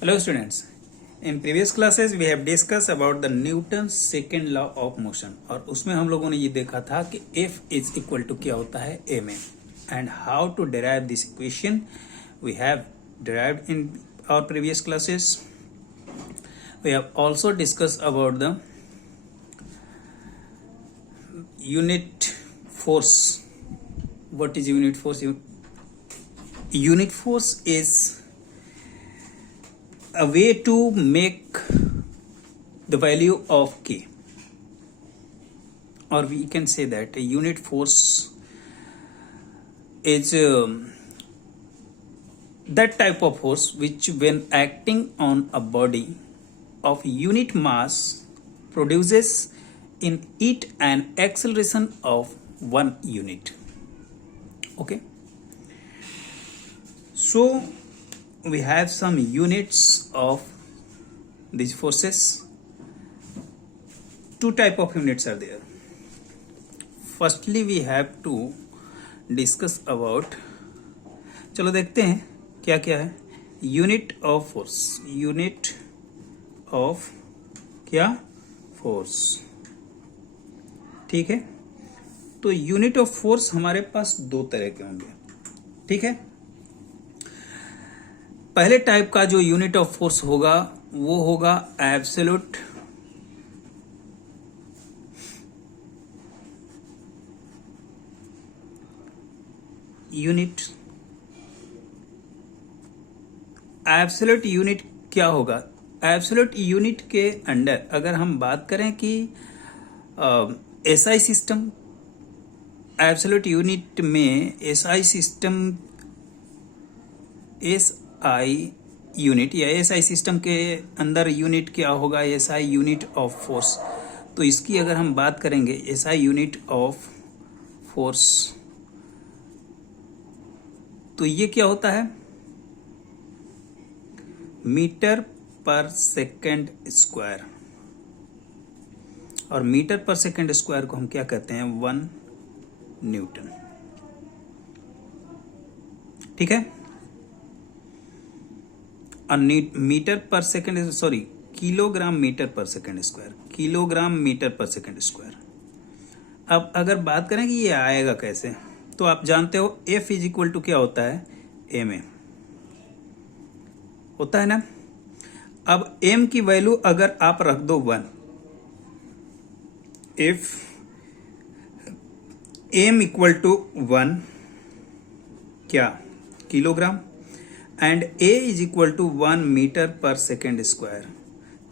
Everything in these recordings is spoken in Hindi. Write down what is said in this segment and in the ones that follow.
Hello students. In previous classes we have discussed about the Newton's second law of motion और उसमें हम लोगों ने ये देखा था कि F is equal to क्या होता है ma and how to derive this equation we have derived in our previous classes. We have also discussed about the unit force. What is unit force? Unit force is a way to make the value of k, or we can say that a unit force is that type of force which when acting on a body of unit mass produces in it an acceleration of 1 unit. Okay, so we have some units of these forces. Two type of units are there. Firstly we have to discuss about, चलो देखते हैं क्या क्या है. Unit of force, unit of क्या फोर्स. ठीक है, तो यूनिट ऑफ फोर्स हमारे पास दो तरह के होंगे. ठीक है, पहले टाइप का जो यूनिट ऑफ फोर्स होगा वो होगा एब्सोल्यूट यूनिट. एब्सोल्यूट यूनिट क्या होगा? एब्सोल्यूट यूनिट के अंडर अगर हम बात करें कि एसआई सिस्टम, एब्सोल्यूट यूनिट में एसआई सिस्टम, एसआई यूनिट या एसआई सिस्टम के अंदर यूनिट क्या होगा? SI unit of force. तो इसकी अगर हम बात करेंगे एसआई यूनिट ऑफ फोर्स, तो ये क्या होता है? मीटर पर सेकंड स्क्वायर. और मीटर पर सेकंड स्क्वायर को हम क्या कहते हैं? 1 न्यूटन. ठीक है, मीटर पर सेकंड, सॉरी, किलोग्राम मीटर पर सेकंड स्क्वायर, किलोग्राम मीटर पर सेकंड स्क्वायर. अब अगर बात करें कि ये आएगा कैसे, तो आप जानते हो F इज इक्वल टू क्या होता है? ma होता है ना. अब m की वैल्यू अगर आप रख दो 1, if m इक्वल टू 1 क्या? Kilogram, and a is equal to 1 metre पर second square,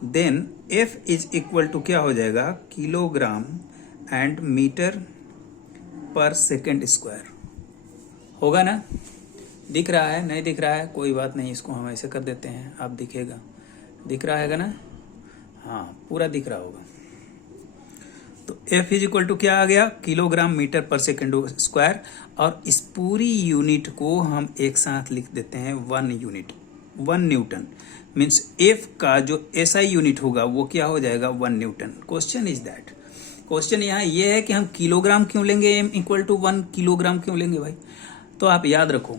then f is equal to क्या हो जाएगा? किलोग्राम एंड मीटर पर सेकेंड स्क्वायर. होगा ना? दिख रहा है? नहीं दिख रहा है? कोई बात नहीं, इसको हम ऐसे कर देते हैं, आप दिखेगा. दिख रहा है ना? हाँ, पूरा दिख रहा होगा. तो F इज इक्वल टू क्या आ गया? किलोग्राम मीटर पर सेकेंड स्क्वायर. और इस पूरी यूनिट को हम एक साथ लिख देते हैं 1 यूनिट, 1 न्यूटन. मीन्स F का जो SI यूनिट होगा वो क्या हो जाएगा? 1 Newton. Question is that, question यहाँ ये है कि हम किलोग्राम क्यों लेंगे? M इक्वल टू 1 किलोग्राम क्यों लेंगे भाई? तो आप याद रखो,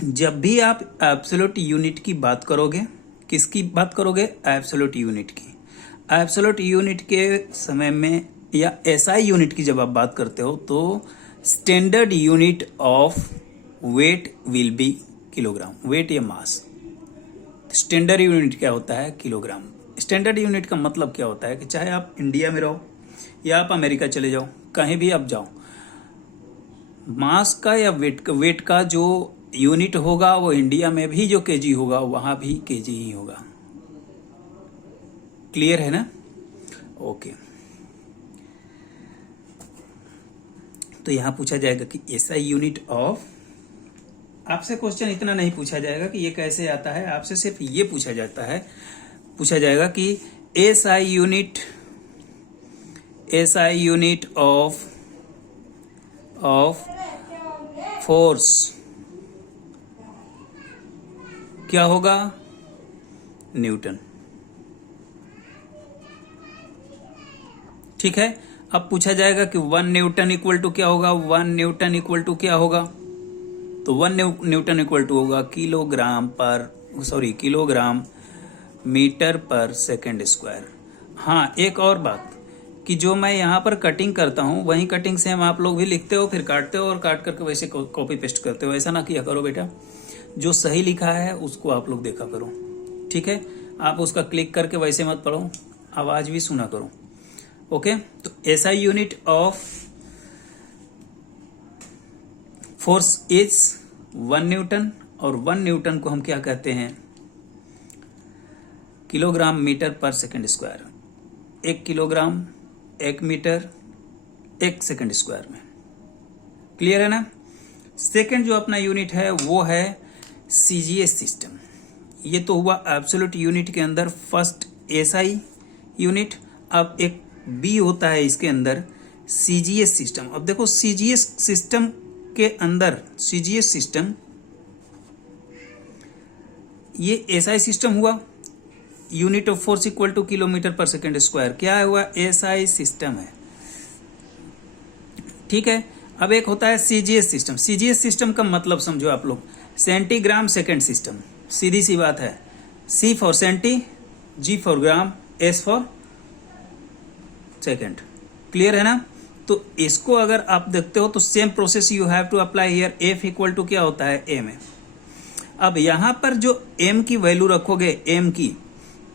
जब भी आप एब्सोल्यूट यूनिट की बात करोगे, किसकी बात करोगे? एब्सोल्यूट यूनिट की. एब्सोल्यूट यूनिट के समय में या SI यूनिट की जब आप बात करते हो तो standard unit of weight will be kilogram. Weight या मास. स्टैंडर्ड यूनिट क्या होता है? किलोग्राम. स्टैंडर्ड यूनिट का मतलब क्या होता है कि चाहे आप इंडिया में रहो या आप अमेरिका चले जाओ, कहीं भी आप जाओ, मास का या वेट का जो यूनिट होगा वो इंडिया में भी जो केजी होगा वहां भी केजी ही होगा. क्लियर है ना? ओके. तो यहां पूछा जाएगा कि एसआई यूनिट ऑफ, आपसे क्वेश्चन इतना नहीं पूछा जाएगा कि ये कैसे आता है, आपसे सिर्फ ये पूछा जाएगा कि एसआई यूनिट ऑफ फोर्स क्या होगा? न्यूटन. ठीक है, अब पूछा जाएगा कि 1 न्यूटन इक्वल टू क्या होगा? 1 न्यूटन इक्वल टू क्या होगा? तो 1 न्यूटन इक्वल टू होगा किलोग्राम मीटर पर सेकेंड स्क्वायर। हाँ, एक और बात कि जो मैं यहाँ पर कटिंग करता हूँ वही कटिंग सेम आप लोग भी लिखते हो, फिर काटते हो और काट करके वैसे कॉपी पेस्ट करते हो। ऐसा ना किया करो बेटा, जो सही लिखा है उसको आप लोग देखा करो, ठीक है। आप उसका क्लिक करके वैसे मत पढ़ो, आवाज भी सुना करो, ओके। तो SI unit of force is 1 newton, और 1 न्यूटन को हम क्या कहते हैं, किलोग्राम मीटर पर second square. 1 kilogram 1 metre 1 second square में। क्लियर है ना। सेकेंड जो अपना यूनिट है वो है सीजीएस सिस्टम। ये तो हुआ एब्सोल्यूट यूनिट के अंदर फर्स्ट एसआई यूनिट। अब एक बी होता है इसके अंदर सीजीएस सिस्टम। अब देखो सीजीएस सिस्टम के अंदर, सीजीएस सिस्टम ये एसआई सिस्टम हुआ, unit of force equal two kilometre पर सेकेंड स्क्वायर। क्या हुआ, एसआई सिस्टम है, ठीक है। अब एक होता है सीजीएस सिस्टम। सीजीएस सिस्टम का मतलब समझो आप लोग, सेंटीग्राम सेकेंड सिस्टम। सीधी सी बात है, C for centi, G for gram, S for second. Clear है ना। तो इसको अगर आप देखते हो तो same process you have to apply here. F equal to क्या होता है, एम है। अब यहां पर जो एम की वैल्यू रखोगे, एम की,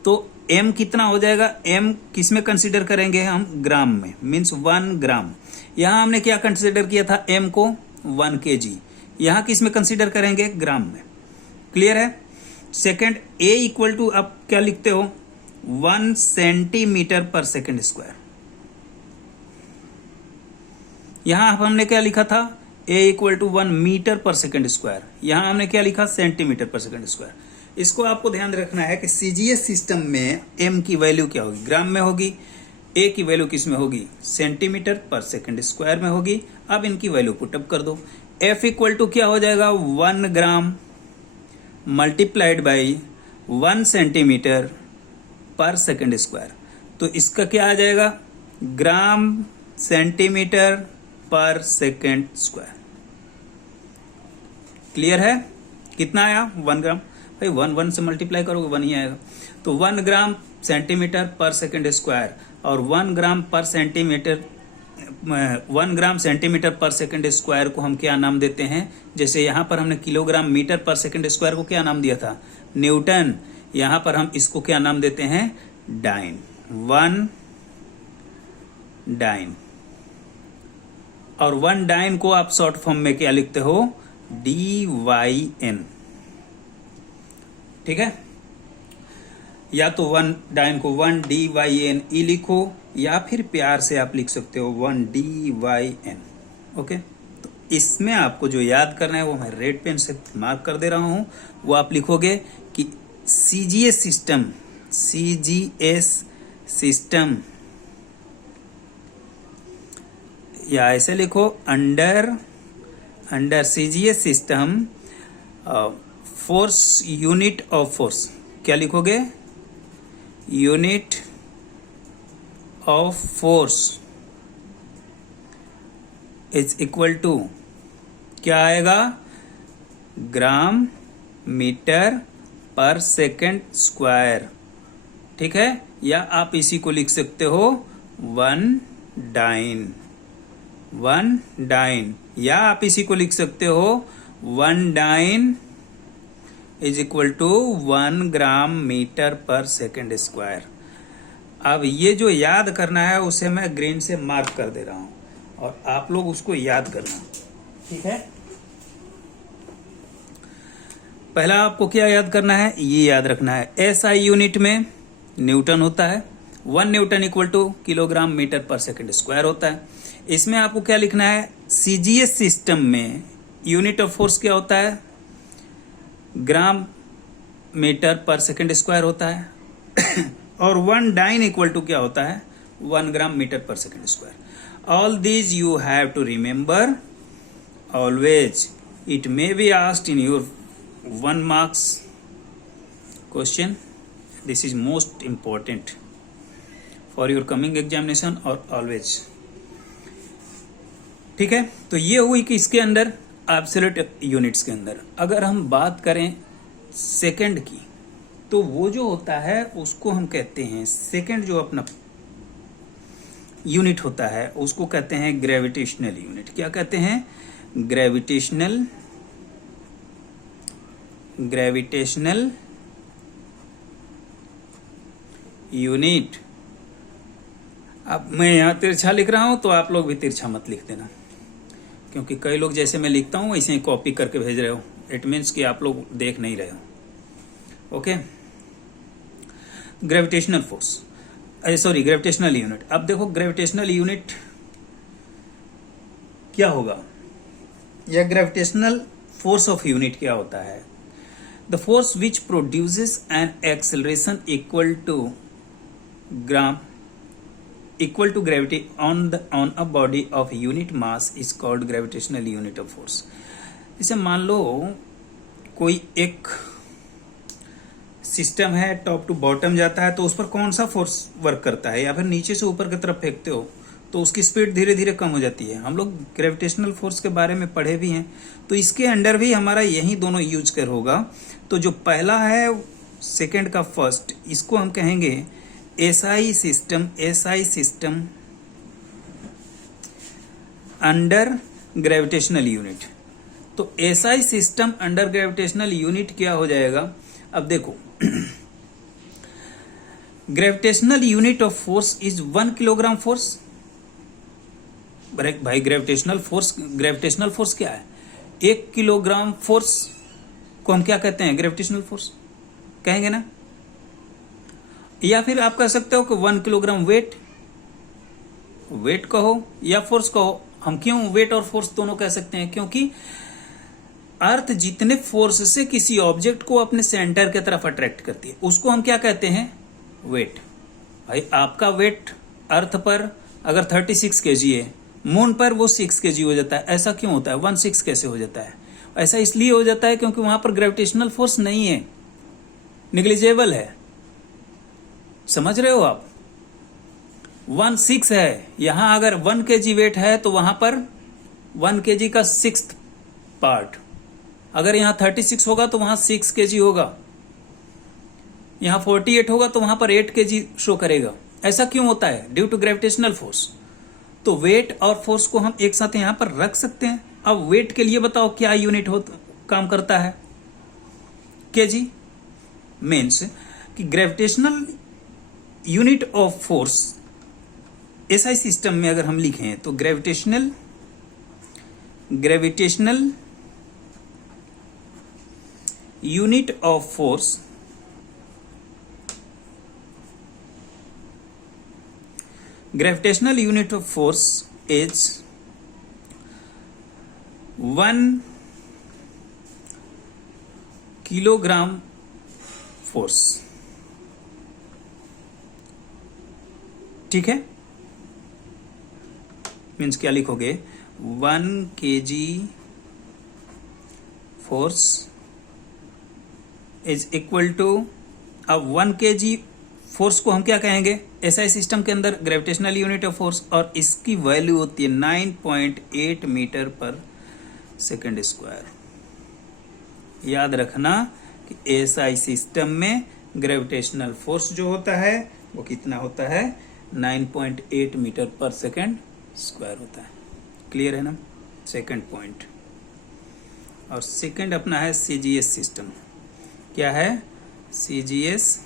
तो एम कितना हो जाएगा, एम किस में कंसीडर करेंगे हम, ग्राम में, मीन्स 1 ग्राम। यहां हमने क्या कंसीडर किया था, एम को 1 kg, यहां किस में कंसीडर करेंगे, ग्राम में। क्लियर है। सेकंड ए इक्वल टू, आप क्या लिखते हो, 1 सेंटीमीटर पर सेकेंड स्क्वायर। यहां हमने क्या लिखा था, ए इक्वल टू 1 मीटर पर सेकेंड स्क्वायर। यहां हमने क्या लिखा, सेंटीमीटर पर सेकेंड स्क्वायर। इसको आपको ध्यान रखना है कि सीजीएस सिस्टम में एम की वैल्यू क्या होगी, ग्राम में होगी। ए की वैल्यू किस में होगी, सेंटीमीटर पर सेकेंड स्क्वायर में होगी। अब इनकी वैल्यू पुटअप कर दो। एफ इक्वल टू क्या हो जाएगा, 1 ग्राम मल्टीप्लाइड बाई 1 सेंटीमीटर पर सेकेंड स्क्वायर। तो इसका क्या आ जाएगा, ग्राम सेंटीमीटर पर सेकेंड स्क्वायर। क्लियर है। कितना आया, 1 ग्राम। भाई 1 से मल्टीप्लाई करोगे 1 ही आएगा। तो 1 ग्राम सेंटीमीटर पर सेकेंड स्क्वायर, और 1 ग्राम पर सेंटीमीटर, 1 ग्राम सेंटीमीटर पर सेकेंड स्क्वायर को हम क्या नाम देते हैं, जैसे यहाँ पर हमने किलोग्राम मीटर पर सेकेंड स्क्वायर को क्या नाम दिया था, न्यूटन। यहाँ पर हम इसको क्या नाम देते हैं, डाइन, 1 डाइन। और 1 डाइन को आप शॉर्ट फॉर्म में क्या लिखते हो, DYN, ठीक है। या तो 1 डाइन को 1 DYN ई लिखो, या फिर प्यार से आप लिख सकते हो 1 DYN, ओके। तो इसमें आपको जो याद करना है वो मैं रेड पेन से मार्क कर दे रहा हूं। वो आप लिखोगे कि सीजीएस सिस्टम, सीजीएस सिस्टम, या ऐसे लिखो, under CGS system force, unit of force, क्या लिखोगे, unit of force is equal to, क्या आएगा, ग्राम मीटर पर सेकेंड स्क्वायर, ठीक है। या आप इसी को लिख सकते हो 1 डाइन, 1 डाइन, या आप इसी को लिख सकते हो 1 dyne is equal to 1 gram metre पर सेकेंड स्क्वायर। अब ये जो याद करना है उसे मैं ग्रीन से मार्क कर दे रहा हूं, और आप लोग उसको याद करना, ठीक है। पहला आपको क्या याद करना है, ये याद रखना है, एसआई यूनिट में न्यूटन होता है, 1 newton equal to kilogram metre पर सेकेंड स्क्वायर होता है। इसमें आपको क्या लिखना है, सीजीएस सिस्टम में यूनिट ऑफ फोर्स क्या होता है, ग्राम मीटर पर सेकेंड स्क्वायर होता है। और 1 डाइन इक्वल टू क्या होता है, 1 ग्राम मीटर पर second square. All these you have to remember always. It may be asked in your 1 marks question. This is most important for your coming examination or always. ठीक है। तो ये हुई कि इसके अंदर एब्सोल्यूट यूनिट्स के अंदर अगर हम बात करें सेकंड की, तो वो जो होता है उसको हम कहते हैं, सेकंड जो अपना यूनिट होता है उसको कहते हैं ग्रेविटेशनल यूनिट। क्या कहते हैं? Gravitational unit. अब मैं यहाँ तिरछा लिख रहा हूं तो आप लोग भी तिरछा मत लिख देना, क्योंकि कई लोग जैसे मैं लिखता हूं वैसे ही कॉपी करके भेज रहे हो। इट मीन्स कि आप लोग देख नहीं रहे हो। Okay, gravitational force, sorry gravitational unit. अब देखो ग्रेविटेशनल यूनिट क्या होगा या ग्रेविटेशनल फोर्स ऑफ यूनिट क्या होता है? The force which produces an acceleration equal to gravity on a body of unit mass is called gravitational unit of force. जैसे मान लो कोई एक सिस्टम है, टॉप टू बॉटम जाता है, तो उस पर कौन सा फोर्स वर्क करता है? या फिर नीचे से ऊपर की तरफ फेंकते हो तो उसकी स्पीड धीरे धीरे कम हो जाती है। हम लोग ग्रेविटेशनल फोर्स के बारे में पढ़े भी हैं, तो इसके अंडर भी हमारा यही दोनों यूज कर होगा। तो जो पहला है सेकंड का फर्स्ट, इसको हम कहेंगे SI system under gravitational unit. तो SI system under gravitational unit क्या हो जाएगा? अब देखो gravitational unit of force is 1 kilogram force. भाई ग्रेविटेशनल फोर्स क्या है? 1 किलोग्राम फोर्स को हम क्या कहते हैं? ग्रेविटेशनल फोर्स कहेंगे ना। या फिर आप कह सकते हो कि 1 किलोग्राम वेट कहो या फोर्स कहो। हम क्यों वेट और फोर्स दोनों कह सकते हैं? क्योंकि अर्थ जितने फोर्स से किसी ऑब्जेक्ट को अपने सेंटर की तरफ अट्रैक्ट करती है उसको हम क्या कहते हैं? वेट। भाई आपका वेट अर्थ पर अगर 36 केजी है, मून पर वो 6 केजी हो जाता है। ऐसा क्यों होता है? 16 कैसे हो जाता है? ऐसा इसलिए हो जाता है क्योंकि वहां पर ग्रेविटेशनल फोर्स नहीं है, निग्लिजेबल है। समझ रहे हो आप? 16 है, यहां अगर 1 केजी वेट है तो वहां पर 1 केजी का 6th पार्ट। अगर यहां 36 होगा तो वहां 6 केजी होगा, यहां 48 होगा तो वहां पर 8 केजी शो करेगा। ऐसा क्यों होता है? Due to gravitational force. तो वेट और फोर्स को हम एक साथ यहां पर रख सकते हैं। अब वेट के लिए बताओ क्या यूनिट काम करता है? केजी। मीन्स कि gravitational unit of force SI system में अगर हम लिखें तो gravitational unit of force is 1 kilogram force. ठीक है, मीन्स क्या लिखोगे? 1 KG force is equal to, अब 1 केजी फोर्स को हम क्या कहेंगे एसआई सिस्टम के अंदर? Gravitational unit of force. और इसकी वैल्यू होती है 9.8 मीटर पर सेकंड स्क्वायर। याद रखना कि एसआई सिस्टम में ग्रेविटेशनल फोर्स जो होता है वो कितना होता है? 9.8 मीटर पर सेकंड स्क्वायर होता है। क्लियर है ना? Second point. और सेकंड अपना है सीजीएस सिस्टम। क्या है? CGS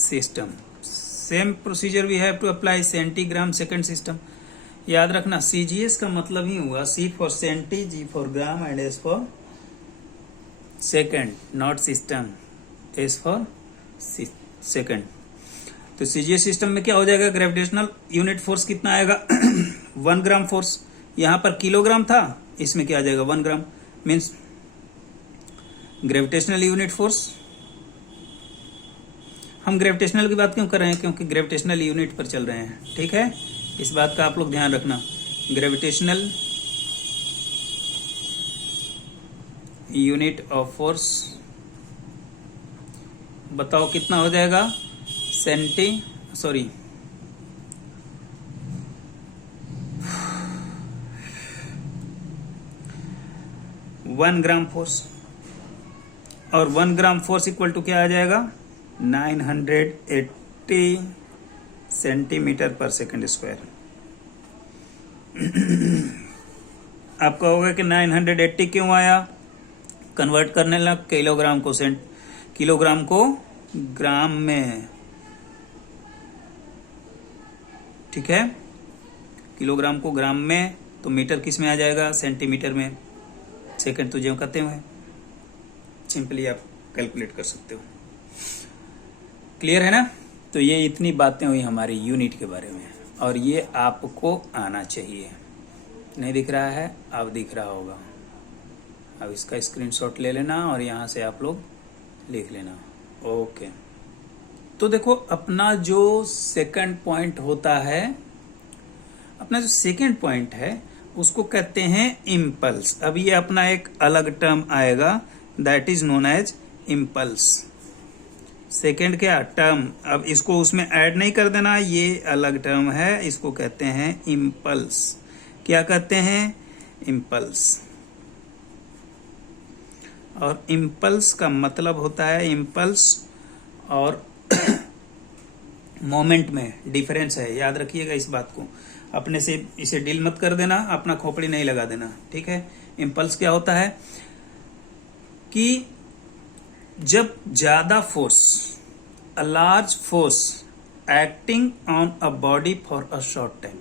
system. Same procedure we have to apply centigram second system. याद रखना सीजीएस का मतलब ही हुआ C for centi, G for gram and S for second, not system. S for second. तो सीजीएस सिस्टम में क्या हो जाएगा? ग्रेविटेशनल यूनिट फोर्स कितना आएगा? 1 ग्राम फोर्स। यहां पर किलोग्राम था, इसमें क्या आ जाएगा? 1 gram. Means gravitational unit force. हम ग्रेविटेशनल की बात क्यों कर रहे हैं? क्योंकि ग्रेविटेशनल यूनिट पर चल रहे हैं। ठीक है, इस बात का आप लोग ध्यान रखना। ग्रेविटेशनल यूनिट ऑफ फोर्स बताओ कितना हो जाएगा? 1 ग्राम फोर्स। और 1 ग्राम फोर्स इक्वल टू क्या आ जाएगा 980 सेंटीमीटर पर सेकंड स्क्वायर। आप कहोगे कि 980 क्यों आया, कन्वर्ट करने लग किलोग्राम को ग्राम में, ठीक है, किलोग्राम को ग्राम में, तो मीटर किस में आ जाएगा, सेंटीमीटर में, सेकंड तो जो कहते हुए सिंपली आप कैलकुलेट कर सकते हो। क्लियर है ना। तो ये इतनी बातें हुई हमारी यूनिट के बारे में, और ये आपको आना चाहिए। नहीं दिख रहा है, अब दिख रहा होगा। अब इसका स्क्रीनशॉट ले लेना और यहाँ से आप लोग लिख लेना। ओके, तो देखो अपना जो सेकंड पॉइंट होता है, अपना जो सेकंड पॉइंट है उसको कहते हैं इम्पल्स। अब ये अपना एक अलग टर्म आएगा, that is known as impulse. Second क्या टर्म, अब इसको उसमें ऐड नहीं कर देना, ये अलग टर्म है, इसको कहते हैं इम्पल्स। क्या कहते हैं, इम्पल्स। और इम्पल्स का मतलब होता है, इम्पल्स और मोमेंट में डिफरेंस है, याद रखिएगा इस बात को। अपने से इसे डील मत कर देना, अपना खोपड़ी नहीं लगा देना, ठीक है। इम्पल्स क्या होता है कि जब ज्यादा force, a large force acting on a body for a short time,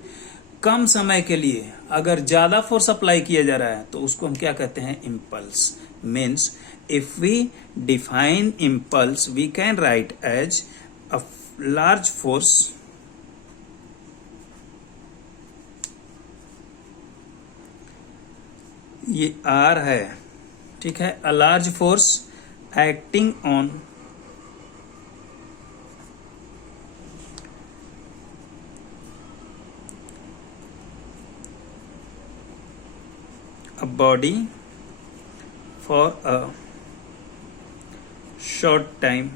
कम समय के लिए अगर ज्यादा फोर्स अप्लाई किया जा रहा है तो उसको हम क्या कहते हैं, impulse. Means if we define impulse we can write as a large force ये आर है, ठीक है, a large force acting on a body for a short time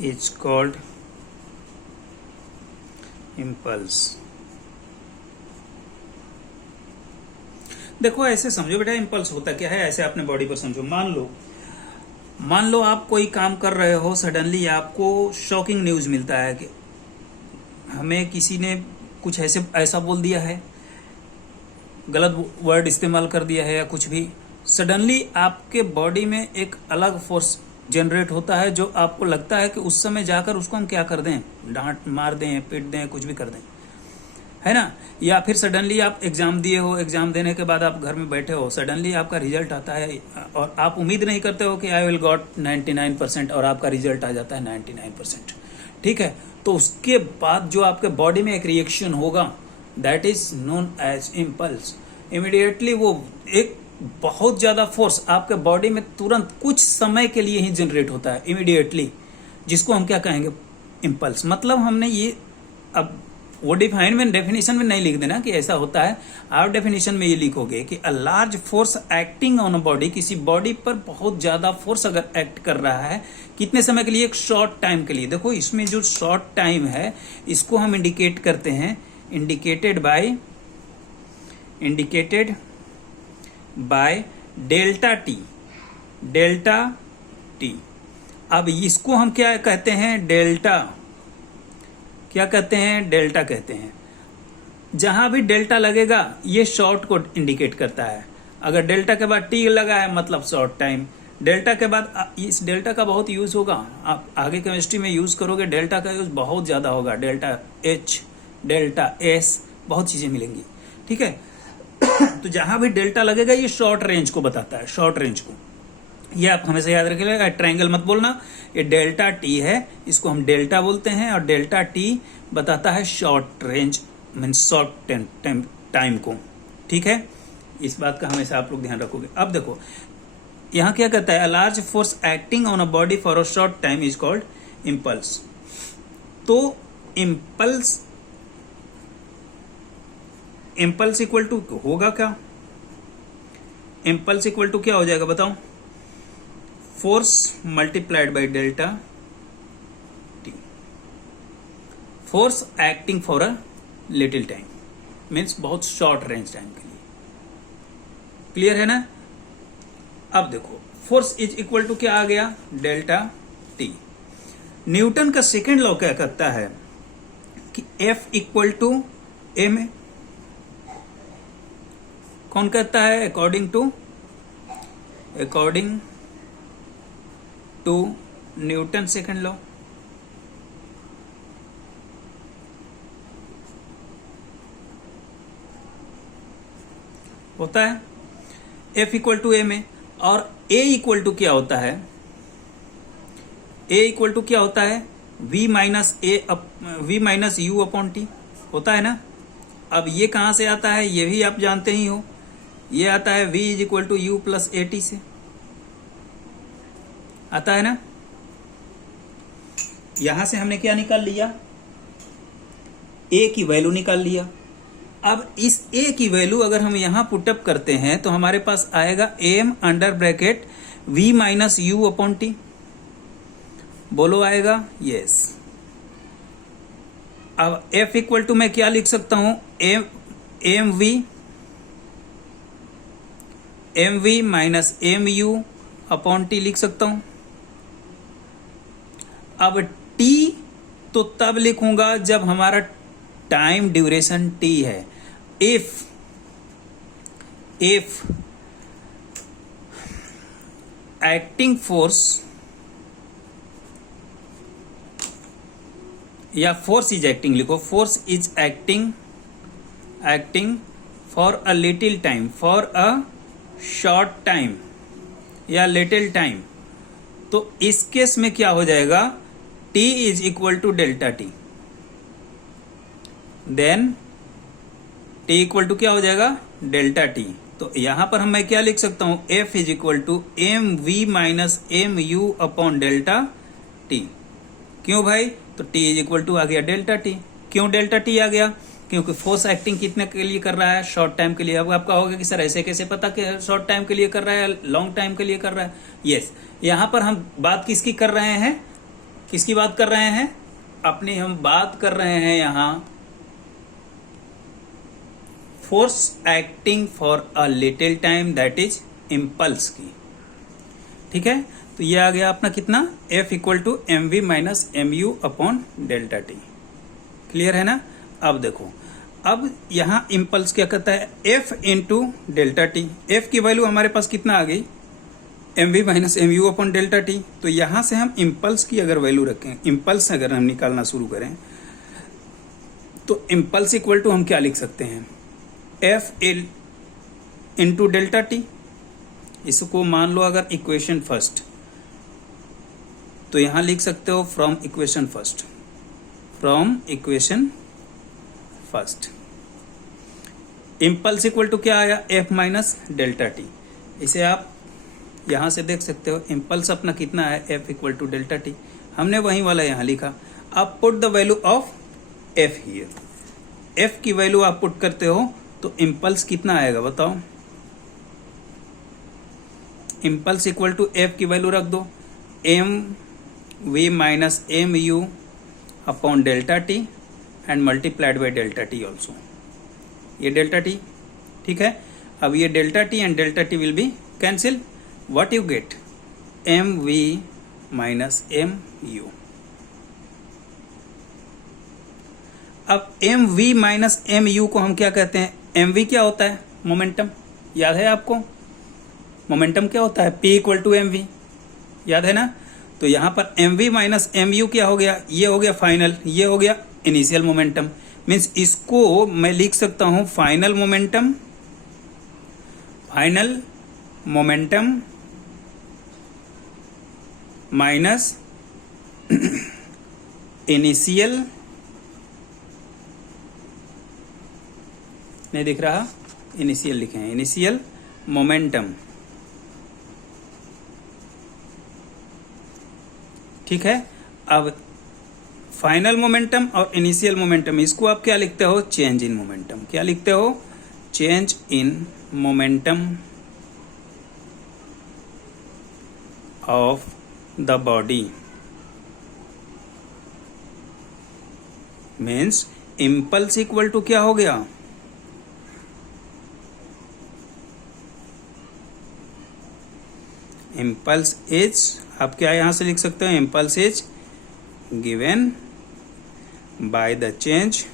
is called impulse। देखो ऐसे समझो बेटा, इम्पल्स होता क्या है, ऐसे अपने बॉडी पर समझो। मान लो आप कोई काम कर रहे हो, सडनली आपको शॉकिंग न्यूज मिलता है कि हमें किसी ने कुछ ऐसा बोल दिया है, गलत वर्ड इस्तेमाल कर दिया है या कुछ भी। सडनली आपके बॉडी में एक अलग फोर्स जनरेट होता है जो आपको लगता है कि उस समय जाकर उसको हम क्या कर दें, डांट मार दें, पीट दें, कुछ भी कर दें, है ना। या फिर सडनली आप एग्जाम दिए हो, एग्जाम देने के बाद आप घर में बैठे हो, सडनली आपका रिजल्ट आता है और आप उम्मीद नहीं करते हो कि आई विल गॉट 99% और आपका रिजल्ट आ जाता है 99%, ठीक है। तो उसके बाद जो आपके बॉडी में एक रिएक्शन होगा, that is known as impulse. Immediately वो एक बहुत ज्यादा फोर्स आपके बॉडी में तुरंत कुछ समय के लिए ही जनरेट होता है, इमीडिएटली, जिसको हम क्या कहेंगे, इम्पल्स। मतलब हमने ये, अब वो डिफाइन में, डेफिनेशन में नहीं लिख देना कि ऐसा होता है, आप डेफिनेशन में ये लिखोगे कि अ large force acting on a body, किसी बॉडी पर बहुत ज्यादा फोर्स अगर एक्ट कर रहा है, कितने समय के लिए, एक शॉर्ट टाइम के लिए। देखो इसमें जो शॉर्ट टाइम है इसको हम इंडिकेट करते हैं, इंडिकेटेड बाय डेल्टा टी। अब इसको हम क्या कहते हैं, डेल्टा कहते हैं। जहां भी डेल्टा लगेगा ये शॉर्ट को इंडिकेट करता है। अगर डेल्टा के बाद टी लगा है मतलब शॉर्ट टाइम। डेल्टा के बाद, इस डेल्टा का बहुत यूज होगा, आप आगे केमिस्ट्री में यूज करोगे, डेल्टा का यूज बहुत ज्यादा होगा। डेल्टा एच, डेल्टा एस, बहुत चीजें मिलेंगी, ठीक है। तो जहां भी डेल्टा लगेगा ये शॉर्ट रेंज को बताता है, शॉर्ट रेंज को। ये आप हमेशा याद रखिएगा, ट्रायंगल मत बोलना। ये डेल्टा टी है, इसको हम डेल्टा बोलते हैं, और डेल्टा टी बताता है short range, means short time को, ठीक है। इस बात का हमेशा आप लोग ध्यान रखोगे। अब देखो यहाँ क्या कहता है, a large force acting on a body for a short time is called impulse. तो इम्पल्स इक्वल टू होगा क्या, इम्पल्स इक्वल टू क्या हो जाएगा बताओ, force multiplied by delta T, force acting for a little time. Means बहुत शॉर्ट रेंज टाइम के लिए। क्लियर है ना? अब देखो फोर्स इज इक्वल टू क्या आ गया, डेल्टा टी। न्यूटन का सेकेंड लॉ क्या कहता है कि F equal to M A. कौन कहता है? According to Newton second law. होता है F equal to M A, और A इक्वल टू क्या होता है? A इक्वल टू क्या होता है? V minus you upon T होता है ना। अब ये कहां से आता है ये भी आप जानते ही हो, ये आता है V is equal to U plus A T से आता है ना। यहां से हमने क्या निकाल लिया? A की वैल्यू निकाल लिया। अब इस A की वैल्यू अगर हम यहां पुटअप करते हैं तो हमारे पास आएगा m under bracket V minus you upon T. बोलो आएगा? यस। अब F इक्वल टू मैं क्या लिख सकता हूं? M V minus M U upon T लिख सकता हूं। अब T तो तब लिखूंगा जब हमारा टाइम ड्यूरेशन T है। इफ एक्टिंग फोर्स या फोर्स इज एक्टिंग लिखो, force is acting for a little time, for a short time या लिटिल टाइम, तो इस केस में क्या हो जाएगा? T is equal to delta T. Then T equal to क्या हो जाएगा? Delta T. तो यहां पर मैं क्या लिख सकता हूं? F is equal to M V minus M U upon delta T. क्यों भाई? तो T इज इक्वल टू आ गया डेल्टा टी। क्यों डेल्टा टी आ गया? क्योंकि फोर्स एक्टिंग कितने के लिए कर रहा है? शॉर्ट टाइम के लिए। अब आपका होगा कि सर ऐसे कैसे पता कि शॉर्ट टाइम के लिए कर रहा है, लॉन्ग टाइम के लिए कर रहा है? यस, यहां पर हम बात किसकी कर रहे हैं? किसकी बात कर रहे हैं? अपनी हम बात कर रहे हैं यहां force acting for a little time, that is impulse की। ठीक है, तो ये आ गया अपना कितना? F equal to M V minus M U upon delta T. Clear है ना? अब देखो, अब यहां इम्पल्स क्या कहता है? F into delta T. F की वैल्यू हमारे पास कितना आ गई? M V minus M U upon delta T. तो यहां से हम इम्पल्स की अगर वैल्यू रखें, इम्पल्स अगर हम निकालना शुरू करें, तो इम्पल्स इक्वल टू हम क्या लिख सकते हैं? F into delta T. इसको मान लो अगर इक्वेशन फर्स्ट, तो यहां लिख सकते हो from equation first. Impulse equal to क्या आया? F minus delta T. इसे आप यहां से देख सकते हो, इम्पल्स अपना कितना है? F equal to delta T. हमने वही वाला यहां लिखा। आप put the value of F here. F की वैल्यू आप पुट करते हो तो इम्पल्स कितना आएगा बताओ? इम्पल्स इक्वल टू F की वैल्यू रख दो, M V minus M U upon delta T and multiplied by delta T also. ये डेल्टा टी, ठीक है। अब ये delta T and delta T will be cancel. What you get? M V minus M U. अब M V minus M U को हम क्या कहते हैं? एम वी क्या होता है? मोमेंटम। याद है आपको? मोमेंटम क्या होता है? P equal to M V. याद है ना? तो यहां पर M V minus M U क्या हो गया? ये हो गया फाइनल, ये हो गया इनिशियल मोमेंटम। मीन्स इसको मैं लिख सकता हूं फाइनल मोमेंटम माइनस इनिशियल, नहीं दिख रहा, इनिशियल लिखे हैं, इनिशियल मोमेंटम। ठीक है। अब फाइनल मोमेंटम और इनिशियल मोमेंटम, इसको आप क्या लिखते हो? Change in momentum. क्या लिखते हो? Change in momentum of the body. Means impulse equal to क्या हो गया? इम्पल्स इज, आप क्या यहाँ से लिख सकते हो, impulse is given by the change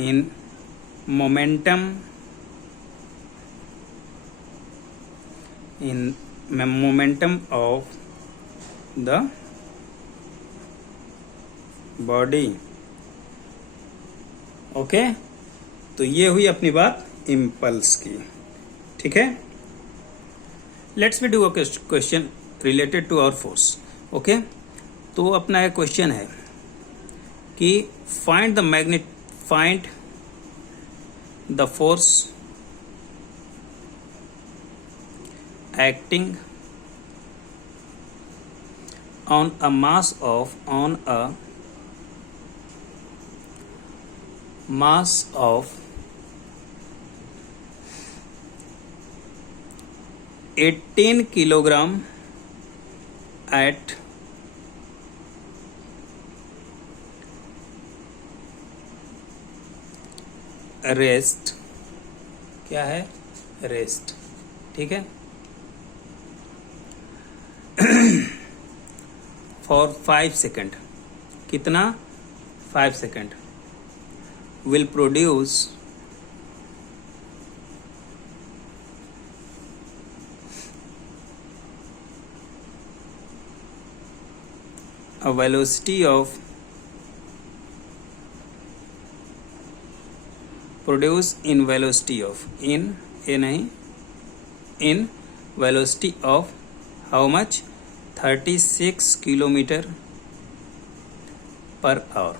in momentum of the body। Okay, तो ये हुई अपनी बात इम्पल्स की। ठीक है, let's we do a question related to our force. Okay, तो अपना एक क्वेश्चन है कि find the force acting on a mass of 18 kilogram at rest. क्या है, रेस्ट। ठीक है, फॉर 5 सेकेंड, कितना, 5 second, will produce a velocity of in velocity of how much, 36 kilometre per hour.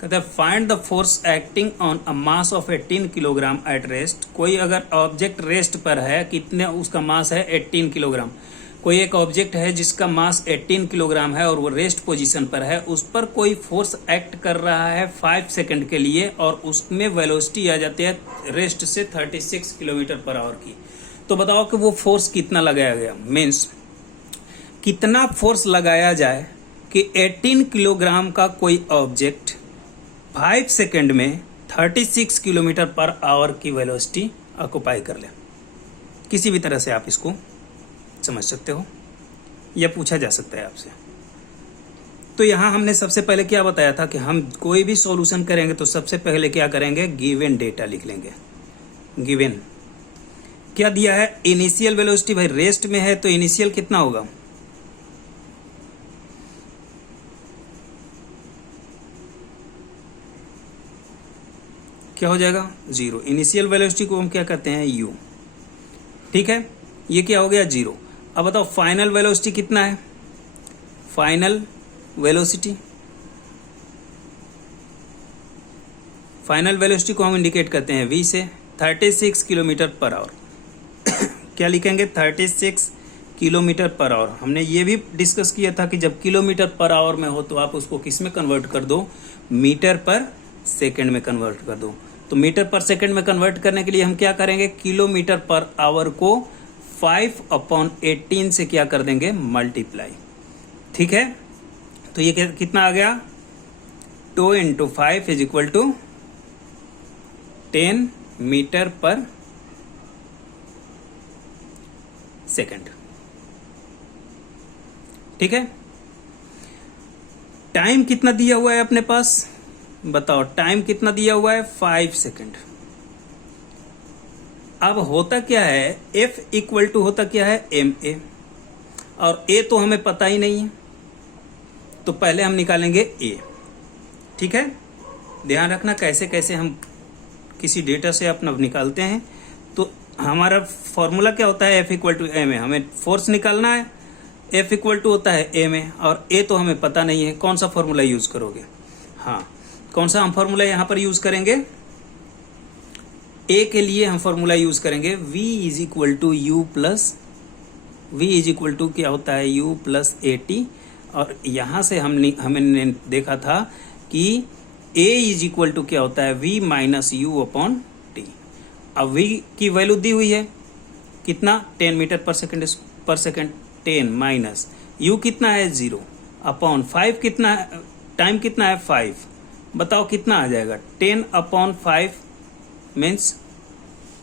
कहते हैं find the force acting on a mass of 18 kilogram at rest. कोई अगर ऑब्जेक्ट रेस्ट पर है, कितने उसका मास है, 18 किलोग्राम। कोई एक ऑब्जेक्ट है जिसका मास 18 किलोग्राम है और वो रेस्ट पोजीशन पर है, उस पर कोई फोर्स एक्ट कर रहा है 5 सेकंड के लिए और उसमें वेलोसिटी आ जाती है रेस्ट से 36 किलोमीटर पर आवर की। तो बताओ कि वो फोर्स कितना लगाया गया, मीन्स कितना फोर्स लगाया जाए कि 18 किलोग्राम का कोई ऑब्जेक्ट 5 सेकंड में 36 किलोमीटर पर आवर की वेलोसिटी ऑक्युपाई कर ले। किसी भी तरह से आप इसको समझ सकते हो या पूछा जा सकता है आपसे। तो यहां हमने सबसे पहले क्या बताया था कि हम कोई भी सॉल्यूशन करेंगे तो सबसे पहले क्या करेंगे, गिवन डेटा लिख लेंगे। गिवन क्या दिया है, इनिशियल वेलोसिटी, भाई रेस्ट में है तो इनिशियल कितना होगा, क्या हो जाएगा, 0। इनिशियल वेलोसिटी को हम क्या कहते हैं, u। ठीक है, ये क्या हो गया, 0। अब बताओ फाइनल वेलोसिटी कितना है, फाइनल वेलोसिटी को हम इंडिकेट करते हैं v से, 36 किलोमीटर पर आवर। क्या लिखेंगे, 36 किलोमीटर पर आवर। हमने ये भी डिस्कस किया था कि जब किलोमीटर पर आवर में हो तो आप उसको किस में कन्वर्ट कर दो, मीटर पर सेकंड में कन्वर्ट कर दो। तो मीटर पर सेकंड में कन्वर्ट करने के लिए हम क्या करेंगे, किलोमीटर पर आवर को 5/18 से क्या कर देंगे, मल्टीप्लाई। ठीक है, तो ये कितना आ गया, 2 × 5 = 10 मीटर पर सेकंड। ठीक है, टाइम कितना दिया हुआ है अपने पास, बताओ टाइम कितना दिया हुआ है, 5 सेकंड। अब होता क्या है, F = होता क्या है, ma, और a तो हमें पता ही नहीं है, तो पहले हम निकालेंगे a। ठीक है, ध्यान रखना कैसे कैसे हम किसी डेटा से अपना निकालते हैं। तो हमारा फॉर्मूला क्या होता है, F = ma, हमें फोर्स निकालना है, F = होता है ma और a तो हमें पता नहीं है। कौन सा फॉर्मूला यूज करोगे, हाँ कौन सा हम फॉर्मूला यहाँ पर यूज करेंगे, ए के लिए हम फॉर्मूला यूज करेंगे v = क्या होता है, u + at। और यहाँ से हमने देखा था कि a = क्या होता है, v - u/t। अब v की वैल्यू दी हुई है कितना, 10 मीटर पर सेकंड, 10 माइनस u कितना है, 0/5 कितना है, टाइम कितना है, 5। बताओ कितना आ जाएगा, 10/5 मीन्स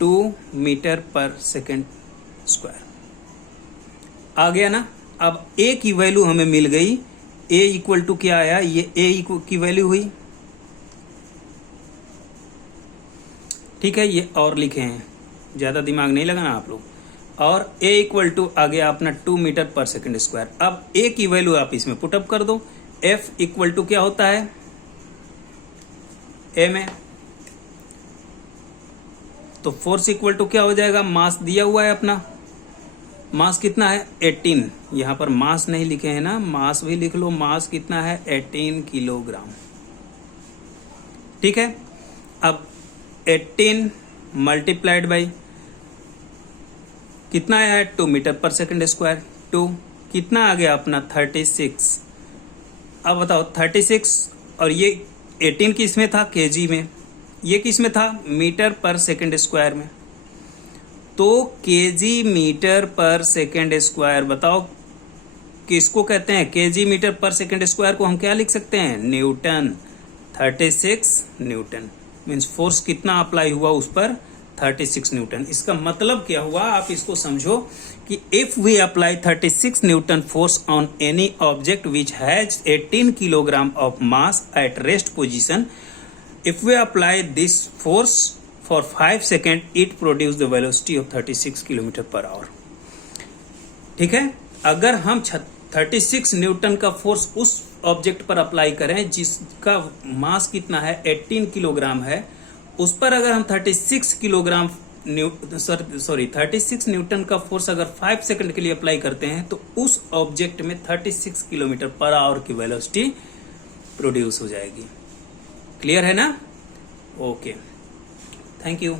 2 मीटर पर सेकेंड स्क्वायर। आ गया ना। अब ए की वैल्यू हमें मिल गई। ए इक्वल टू क्या आया, ये ए की वैल्यू हुई, ठीक है। ये और लिखे हैं, ज्यादा दिमाग नहीं लगाना आप लोग। और ए इक्वल टू आ गया अपना 2 मीटर पर सेकेंड स्क्वायर। अब ए की वैल्यू आप इसमें पुटअप कर दो। एफ इक्वल टू क्या होता है ए में, तो फोर्स इक्वल टू क्या हो जाएगा, मास दिया हुआ है अपना, मास कितना है 18। यहां पर मास नहीं लिखे हैं ना, मास भी लिख लो। मास कितना है 18 किलोग्राम, ठीक है। अब 18 मल्टीप्लाइड बाई कितना है 2 मीटर पर सेकेंड स्क्वायर। 2 कितना आ गया अपना 36। अब बताओ 36 और ये 18 किस में था, केजी में, ये किस में था, मीटर पर सेकेंड स्क्वायर में। तो केजी मीटर पर सेकेंड स्क्वायर, बताओ किसको कहते हैं, केजी मीटर पर सेकेंड स्क्वायर को हम क्या लिख सकते हैं, न्यूटन। 36 न्यूटन मीन्स फोर्स कितना अप्लाई हुआ उस पर, 36 न्यूटन। इसका मतलब क्या हुआ, आप इसको समझो कि if we apply 36 newton force on any object which has 18 kilogram of mass at rest position, if we apply this force for 5 seconds, it produce the velocity of 36 kilometre per hour, ठीक है। अगर हम 36 न्यूटन का फोर्स उस ऑब्जेक्ट पर अप्लाई करें जिसका मास कितना है 18 किलोग्राम है, उस पर अगर हम 36 किलोग्राम 36 न्यूटन का फोर्स अगर 5 सेकंड के लिए अप्लाई करते हैं तो उस ऑब्जेक्ट में 36 किलोमीटर पर आवर की वेलोसिटी प्रोड्यूस हो जाएगी। क्लियर है ना, ओके, थैंक यू।